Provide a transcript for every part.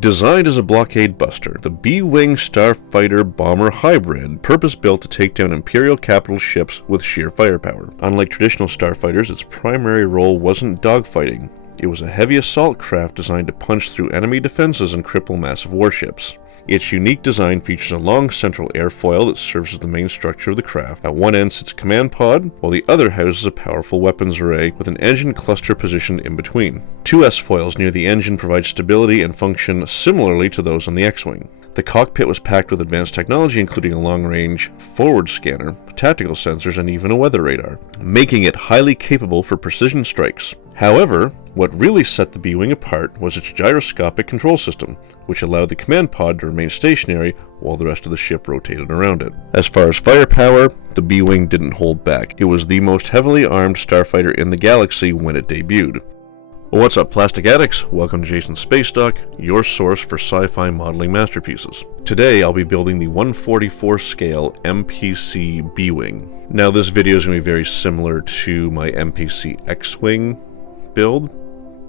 Designed as a blockade buster, the B-Wing Starfighter bomber hybrid, purpose-built to take down Imperial capital ships with sheer firepower. Unlike traditional starfighters, its primary role wasn't dogfighting. It was a heavy assault craft designed to punch through enemy defenses and cripple massive warships. Its unique design features a long central airfoil that serves as the main structure of the craft. At one end sits a command pod, while the other houses a powerful weapons array with an engine cluster positioned in between. Two S-foils near the engine provide stability and function similarly to those on the X-Wing. The cockpit was packed with advanced technology including a long-range forward scanner, tactical sensors, and even a weather radar, making it highly capable for precision strikes. However, what really set the B-Wing apart was its gyroscopic control system, which allowed the command pod to remain stationary while the rest of the ship rotated around it. As far as firepower, the B-Wing didn't hold back. It was the most heavily armed starfighter in the galaxy when it debuted. What's up, Plastic Addicts? Welcome to Jason's Space Dock, your source for sci-fi modeling masterpieces. Today I'll be building the 144 scale MPC B-Wing. Now this video is going to be very similar to my MPC X-Wing build,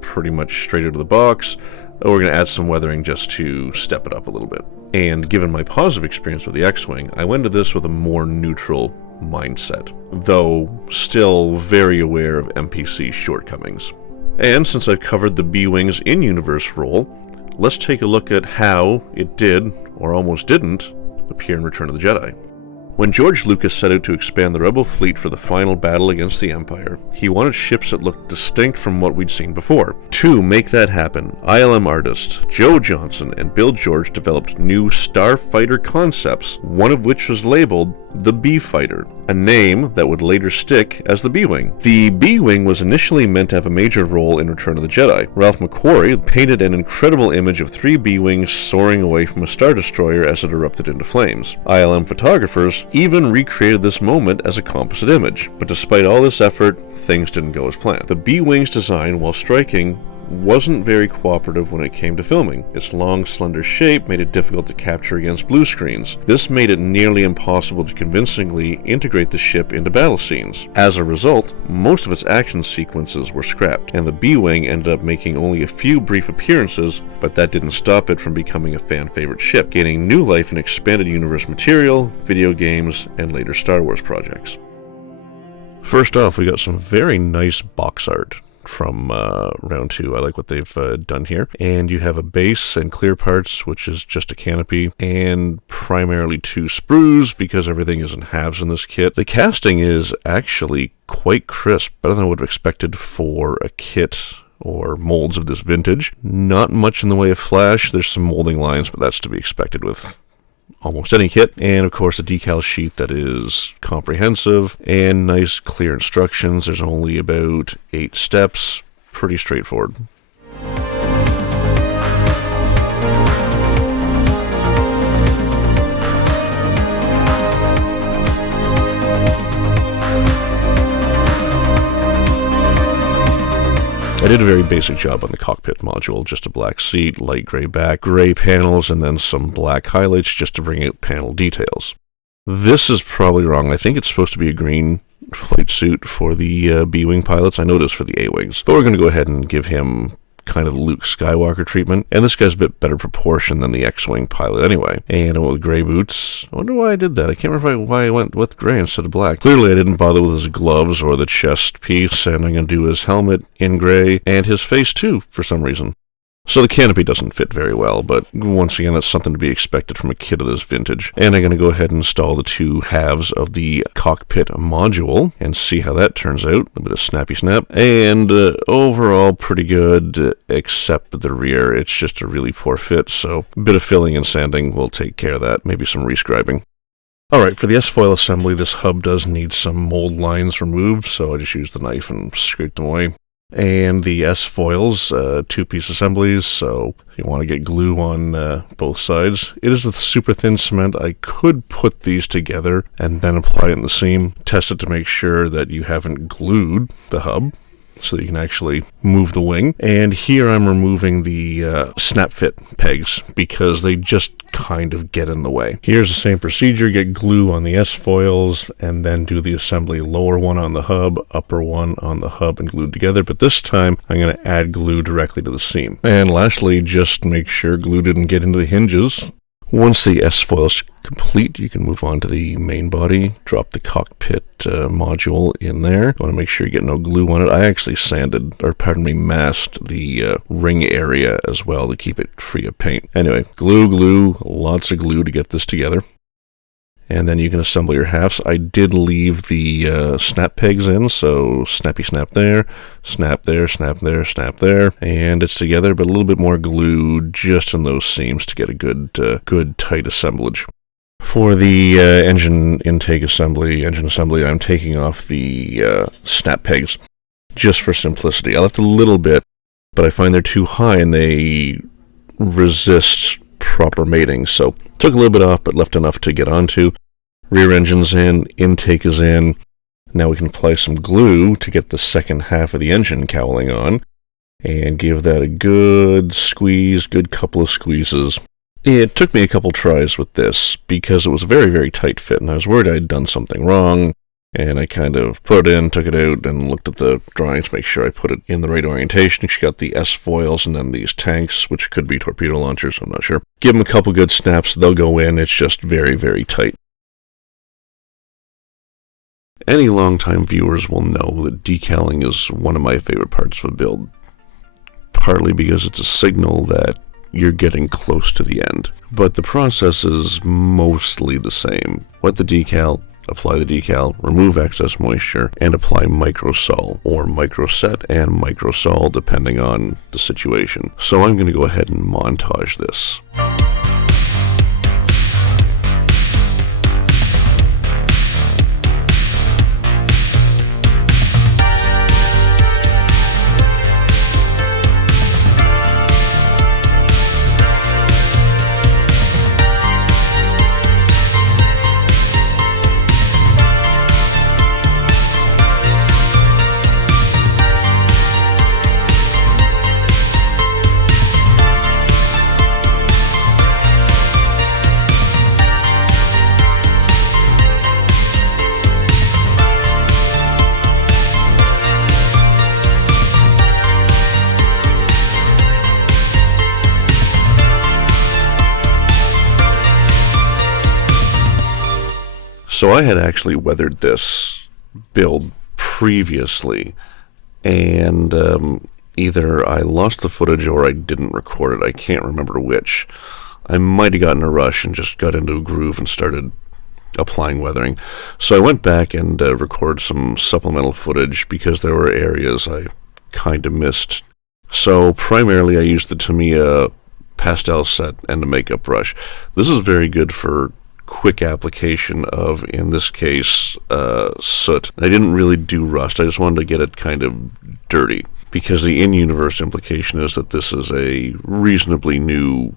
pretty much straight out of the box. We're going to add some weathering just to step it up a little bit. And given my positive experience with the X-Wing, I went into this with a more neutral mindset, though still very aware of MPC's shortcomings. And since I've covered the B-Wing's in-universe role, let's take a look at how it did, or almost didn't, appear in Return of the Jedi. When George Lucas set out to expand the Rebel fleet for the final battle against the Empire, he wanted ships that looked distinct from what we'd seen before. To make that happen, ILM artists Joe Johnson and Bill George developed new Starfighter concepts, one of which was labeled the B-Fighter, a name that would later stick as the B-Wing. The B-Wing was initially meant to have a major role in Return of the Jedi. Ralph McQuarrie painted an incredible image of 3 B-Wings soaring away from a Star Destroyer as it erupted into flames. ILM photographers even recreated this moment as a composite image, but despite all this effort, things didn't go as planned. The B-Wing's design, while striking, wasn't very cooperative when it came to filming. Its long, slender shape made it difficult to capture against blue screens. This made it nearly impossible to convincingly integrate the ship into battle scenes. As a result, most of its action sequences were scrapped, and the B-Wing ended up making only a few brief appearances, but that didn't stop it from becoming a fan-favorite ship, gaining new life in expanded universe material, video games, and later Star Wars projects. First off, we got some very nice box art from round 2. I like what they've done here. And you have a base and clear parts, which is just a canopy, and primarily 2 sprues because everything is in halves in this kit. The casting is actually quite crisp, better than I would have expected for a kit or molds of this vintage. Not much in the way of flash. There's some molding lines, but that's to be expected with almost any kit. And of course a decal sheet that is comprehensive and nice clear instructions. There's only about 8 steps, pretty straightforward. I did a very basic job on the cockpit module, just a black seat, light gray back, gray panels, and then some black highlights just to bring out panel details. This is probably wrong. I think it's supposed to be a green flight suit for the B-Wing pilots. I know it is for the A-Wings, but we're going to go ahead and give him kind of the Luke Skywalker treatment, and this guy's a bit better proportion than the X-Wing pilot anyway. And I went with gray boots. I wonder why I did that. I can't remember why I went with gray instead of black. Clearly I didn't bother with his gloves or the chest piece, and I'm going to do his helmet in gray, and his face too, for some reason. So the canopy doesn't fit very well, but once again, that's something to be expected from a kit of this vintage. And I'm going to go ahead and install the 2 halves of the Cockpit Module and see how that turns out. A bit of snappy snap. And overall, pretty good, except the rear. It's just a really poor fit, so a bit of filling and sanding will take care of that. Maybe some rescribing. Alright, for the S-foil assembly, this hub does need some mold lines removed, so I just used the knife and scraped them away. And the S-foils, 2-piece assemblies, so you want to get glue on both sides. It is a super thin cement. I could put these together and then apply it in the seam. Test it to make sure that you haven't glued the hub. so that you can actually move the wing. And here I'm removing the snap fit pegs because they just kind of get in the way. Here's the same procedure: get glue on the S-foils and then do the assembly. Lower one on the hub, upper one on the hub, and glued together. But this time I'm going to add glue directly to the seam. And lastly, just make sure glue didn't get into the hinges. Once the S-foil is complete, you can move on to the main body, drop the cockpit module in there. You want to make sure you get no glue on it. I actually masked the ring area as well to keep it free of paint. Anyway, glue, lots of glue to get this together. And then you can assemble your halves. I did leave the snap pegs in, so snappy snap there, snap there, snap there, snap there, and it's together, but a little bit more glue just in those seams to get a good tight assemblage. For the engine assembly, I'm taking off the snap pegs just for simplicity. I left a little bit, but I find they're too high and they resist proper mating, so took a little bit off, but left enough to get onto. Rear engine's in, intake is in. Now we can apply some glue to get the second half of the engine cowling on, and give that a good squeeze, good couple of squeezes. It took me a couple tries with this, because it was a very, very tight fit, and I was worried I'd done something wrong, and I kind of put it in, took it out, and looked at the drawings to make sure I put it in the right orientation. She got the S-foils and then these tanks, which could be torpedo launchers, I'm not sure. Give them a couple good snaps, they'll go in. It's just very, very tight. Any long-time viewers will know that decaling is one of my favorite parts of a build, partly because it's a signal that you're getting close to the end. But the process is mostly the same. Wet the decal, apply the decal, remove excess moisture, and apply microsol, or microset and microsol depending on the situation. So I'm going to go ahead and montage this. So I had actually weathered this build previously, and either I lost the footage or I didn't record it. I can't remember which. I might have gotten a rush and just got into a groove and started applying weathering. So I went back and recorded some supplemental footage because there were areas I kind of missed. So primarily I used the Tamiya pastel set and a makeup brush. This is very good for quick application of, in this case, soot. I didn't really do rust. I just wanted to get it kind of dirty, because the in-universe implication is that this is a reasonably new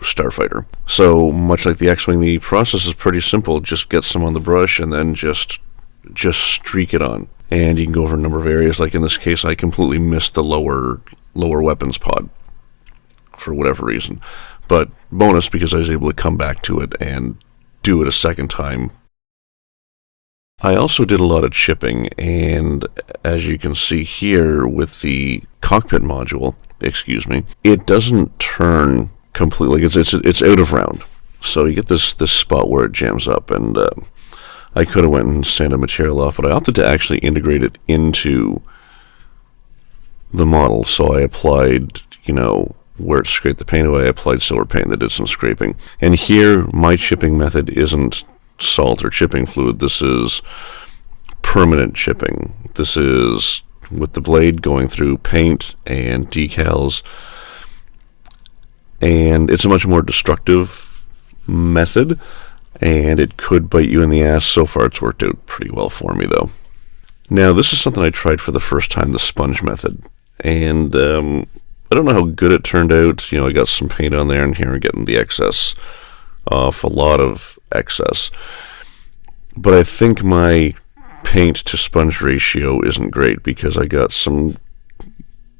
Starfighter. So much like the X-Wing, the process is pretty simple. Just get some on the brush and then just streak it on. And you can go over a number of areas. Like in this case, I completely missed the lower weapons pod for whatever reason. But bonus, because I was able to come back to it and do it a second time. I also did a lot of chipping, and as you can see here with the cockpit module, it doesn't turn completely. It's out of round. So you get this spot where it jams up, and I could have went and sanded material off, but I opted to actually integrate it into the model. So I applied, where it scraped the paint away, I applied silver paint that did some scraping. And here, my chipping method isn't salt or chipping fluid. This is permanent chipping. This is with the blade going through paint and decals. And it's a much more destructive method, and it could bite you in the ass. So far, it's worked out pretty well for me, though. Now, this is something I tried for the first time, the sponge method. And I don't know how good it turned out. I got some paint on there, and here I'm getting the excess off, a lot of excess. But I think my paint to sponge ratio isn't great, because I got some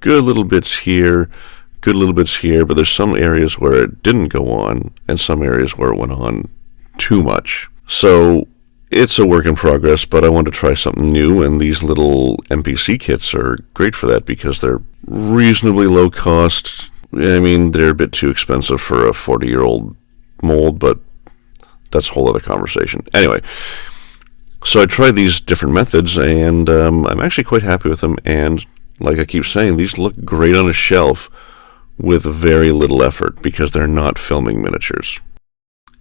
good little bits here, good little bits here, but there's some areas where it didn't go on and some areas where it went on too much. So it's a work in progress, but I wanted to try something new, and these little MPC kits are great for that because they're reasonably low cost. I mean, they're a bit too expensive for a 40-year-old mold, but that's a whole other conversation. Anyway, so I tried these different methods, and I'm actually quite happy with them, and like I keep saying, these look great on a shelf with very little effort because they're not filming miniatures.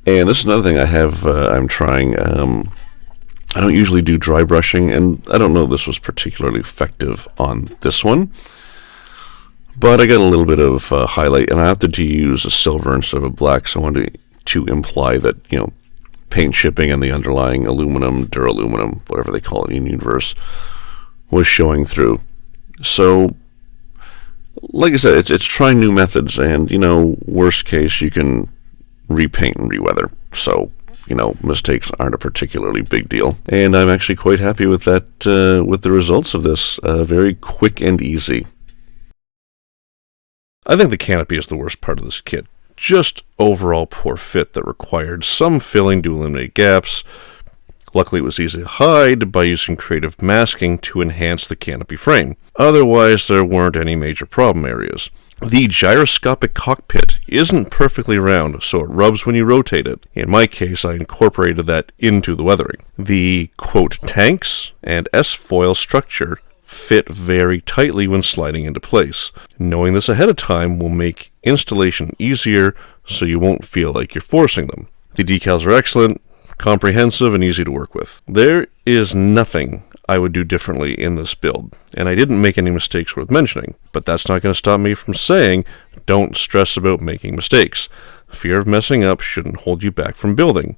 And this is another thing I'm trying. I don't usually do dry brushing, and I don't know if this was particularly effective on this one, but I got a little bit of highlight, and I opted to use a silver instead of a black, so I wanted to imply that, you know, paint chipping and the underlying aluminum, duraluminum, whatever they call it in universe, was showing through. So, like I said, it's trying new methods, and, you know, worst case, you can repaint and reweather. So, you know, mistakes aren't a particularly big deal. And I'm actually quite happy with that, with the results of this. Very quick and easy. I think the canopy is the worst part of this kit. Just overall poor fit that required some filling to eliminate gaps. Luckily, it was easy to hide by using creative masking to enhance the canopy frame. Otherwise, there weren't any major problem areas. The gyroscopic cockpit isn't perfectly round, so it rubs when you rotate it. In my case, I incorporated that into the weathering. The, quote, tanks and S-foil structure fit very tightly when sliding into place. Knowing this ahead of time will make installation easier, so you won't feel like you're forcing them. The decals are excellent, comprehensive, and easy to work with. There is nothing I would do differently in this build, and I didn't make any mistakes worth mentioning, but that's not going to stop me from saying, don't stress about making mistakes. Fear of messing up shouldn't hold you back from building.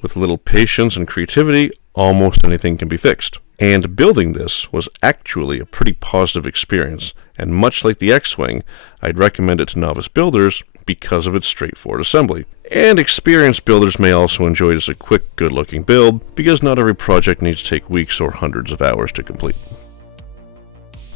With a little patience and creativity, almost anything can be fixed. And building this was actually a pretty positive experience, and much like the X-Wing, I'd recommend it to novice builders because of its straightforward assembly. And experienced builders may also enjoy it as a quick, good-looking build, because not every project needs to take weeks or hundreds of hours to complete.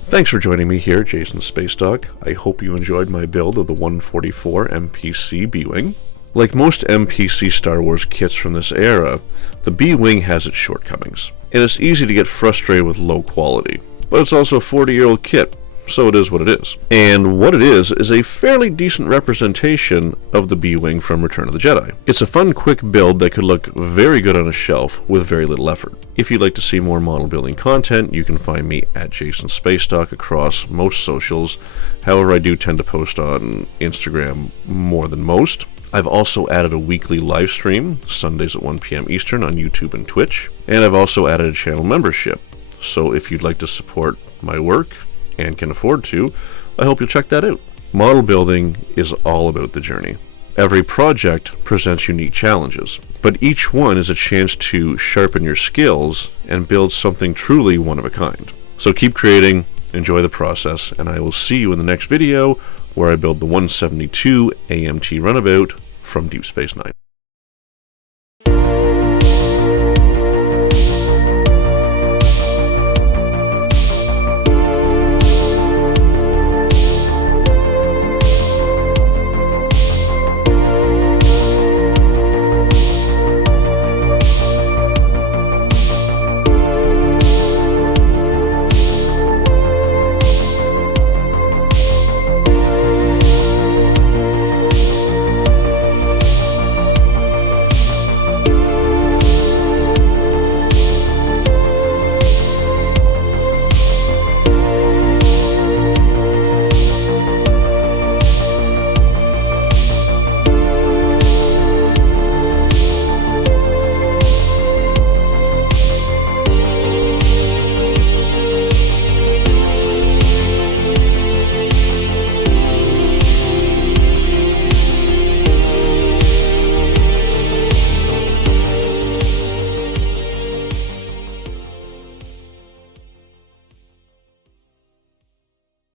Thanks for joining me here at Jason's Space Dock. I hope you enjoyed my build of the 144 MPC B-Wing. Like most MPC Star Wars kits from this era, the B-Wing has its shortcomings, and it's easy to get frustrated with low quality. But it's also a 40-year-old kit, so it is what it is. And what it is a fairly decent representation of the B-Wing from Return of the Jedi. It's a fun, quick build that could look very good on a shelf with very little effort. If you'd like to see more model building content, you can find me at Jason's Space Dock across most socials. However, I do tend to post on Instagram more than most. I've also added a weekly live stream, Sundays at 1 p.m. Eastern on YouTube and Twitch. And I've also added a channel membership. So if you'd like to support my work, and can afford to, I hope you'll check that out. Model building is all about the journey. Every project presents unique challenges, but each one is a chance to sharpen your skills and build something truly one of a kind. So keep creating, enjoy the process, and I will see you in the next video where I build the 172 AMT runabout from Deep Space Nine.